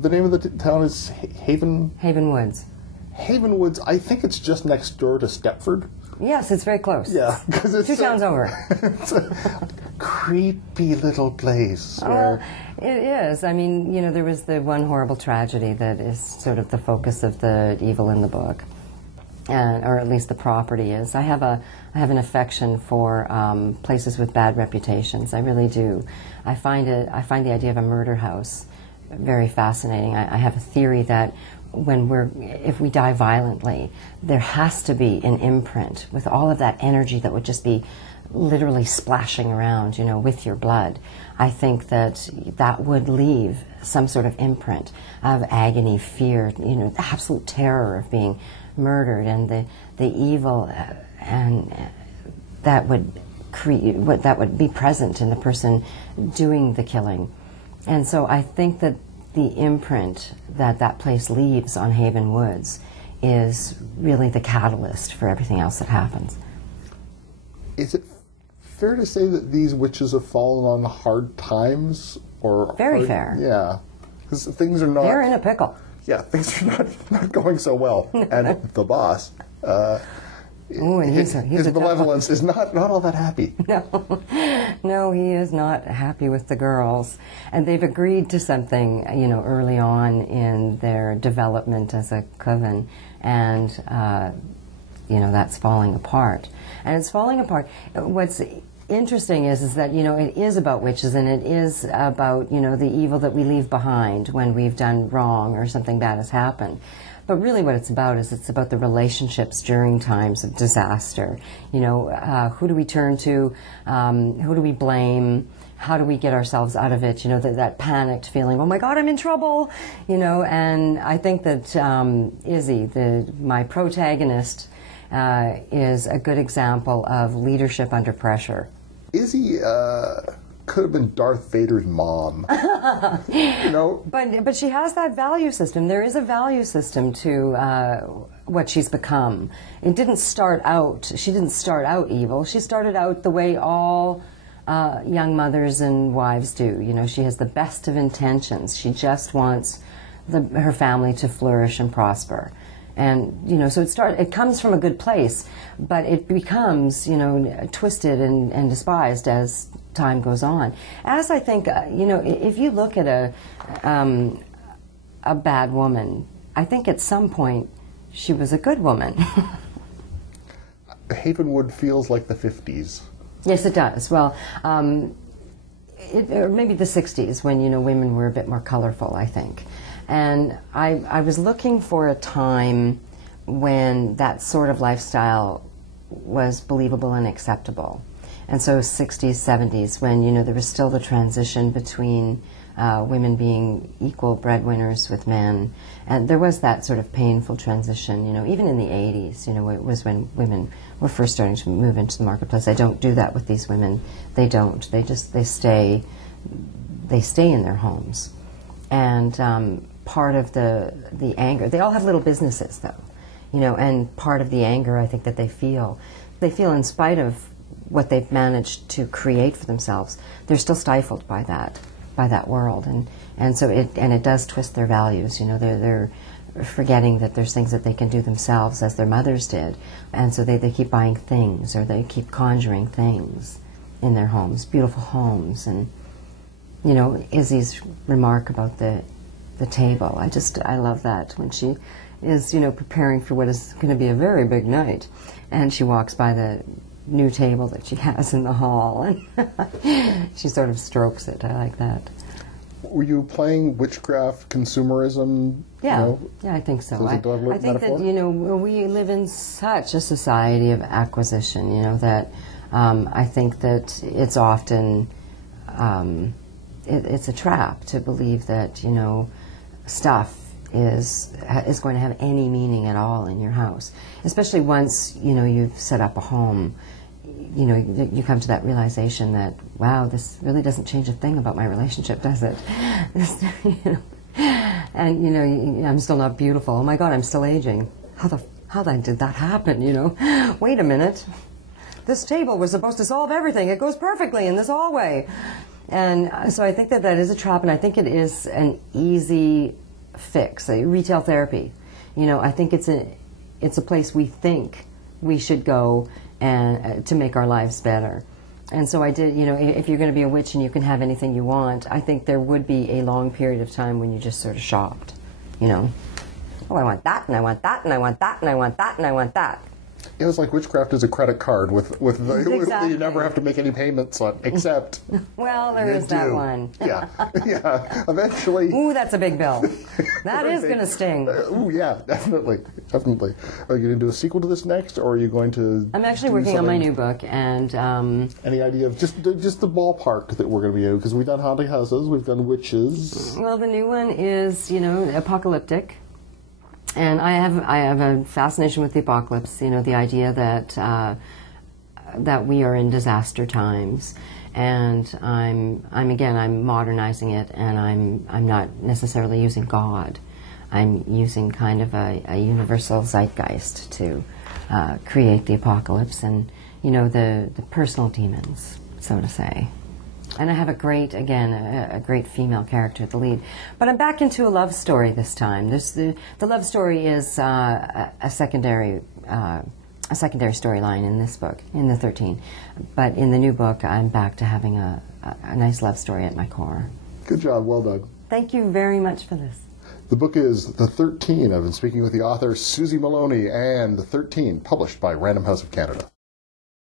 the name of the town is Haven? Haven Woods. Haven Woods, I think it's just next door to Stepford. Yes, it's very close. Yeah, because it's 2 towns over. It's a creepy little place. Well, it is. I mean, you know, there was the one horrible tragedy that is sort of the focus of the evil in the book, or at least the property is. I have an affection for places with bad reputations. I really do. I find the idea of a murder house very fascinating. I have a theory that if we die violently, there has to be an imprint with all of that energy that would just be literally splashing around, you know, with your blood. I think that would leave some sort of imprint of agony, fear, you know, absolute terror of being murdered, and the evil and that would be present in the person doing the killing. And so I think that the imprint that place leaves on Haven Woods is really the catalyst for everything else that happens. Is it fair to say that these witches have fallen on hard times? Or very fair. Yeah. Because things are not... They're in a pickle. Yeah, things are not going so well. And the boss... Ooh, and he's his benevolence is not all that happy. No, he is not happy with the girls, and they've agreed to something, you know, early on in their development as a coven, and you know, that's falling apart. And it's falling apart. What's interesting is that, you know, it is about witches, and it is about, you know, the evil that we leave behind when we've done wrong or something bad has happened. But really what it's about is it's about the relationships during times of disaster. You know, who do we turn to? Who do we blame? How do we get ourselves out of it? You know, that panicked feeling, oh my God, I'm in trouble! You know, and I think that Izzy, my protagonist, is a good example of leadership under pressure. Izzy could have been Darth Vader's mom. You know? But she has that value system. There is a value system to what she's become. It didn't start out, she didn't start out evil. She started out the way all young mothers and wives do. You know, she has the best of intentions. She just wants her family to flourish and prosper. And, you know, so it comes from a good place, but it becomes, you know, twisted and despised as time goes on. As I think, you know, if you look at a bad woman, I think at some point she was a good woman. Havenwood feels like the 50s. Yes, it does. Well, or maybe the 60s, when, you know, women were a bit more colorful, I think. And I was looking for a time when that sort of lifestyle was believable and acceptable. And so 60s, 70s, when, you know, there was still the transition between women being equal breadwinners with men. And there was that sort of painful transition, you know, even in the 80s, you know, it was when women were first starting to move into the marketplace. I don't do that with these women. They don't. They stay in their homes. And part of the anger, they all have little businesses though, you know, and part of the anger I think that they feel in spite of what they've managed to create for themselves, they're still stifled by that world, and so it does twist their values. You know, they're forgetting that there's things that they can do themselves as their mothers did, and so they keep buying things, or they keep conjuring things in their homes, beautiful homes. And you know, Izzy's remark about the table, I love that, when she is, you know, preparing for what is going to be a very big night, and she walks by the new table that she has in the hall, and she sort of strokes it. I like that. Were you playing witchcraft consumerism? Yeah, you know? Yeah, I think so. I think that, you know, we live in such a society of acquisition, you know, that I think that it's often it's a trap to believe that, you know, stuff is going to have any meaning at all in your house, especially once, you know, you've set up a home. You know, you come to that realization that, wow, this really doesn't change a thing about my relationship, does it? You know, and, you know, I'm still not beautiful. Oh my God, I'm still aging. How did that happen, you know? Wait a minute. This table was supposed to solve everything. It goes perfectly in this hallway. And so I think that is a trap, and I think it is an easy fix. Retail therapy, I think it's a place we think we should go and to make our lives better. And so I did, if you're going to be a witch and you can have anything you want, I think there would be a long period of time when you just sort of shopped, Oh, I want that, and I want that, and I want that, and I want that, and I want that. It was like witchcraft is a credit card with Exactly. you never have to make any payments on, except well, there is that one. Yeah, yeah. Eventually. Ooh, that's a big bill. That is going to sting. Ooh, yeah, definitely. Are you going to do a sequel to this next, or are you going to? I'm actually working on my new book, and any idea of just the ballpark that we're going to be in? Because we've done haunted houses, we've done witches. Well, the new one is apocalyptic. And I have a fascination with the apocalypse. The idea that we are in disaster times, and I'm modernizing it, and I'm not necessarily using God. I'm using kind of a universal zeitgeist to create the apocalypse, and the personal demons, so to say. And I have a great female character at the lead. But I'm back into a love story this time. The love story is a secondary storyline in this book, in the 13. But in the new book, I'm back to having a nice love story at my core. Good job. Well done. Thank you very much for this. The book is The 13. I've been speaking with the author Susie Moloney, and The 13, published by Random House of Canada.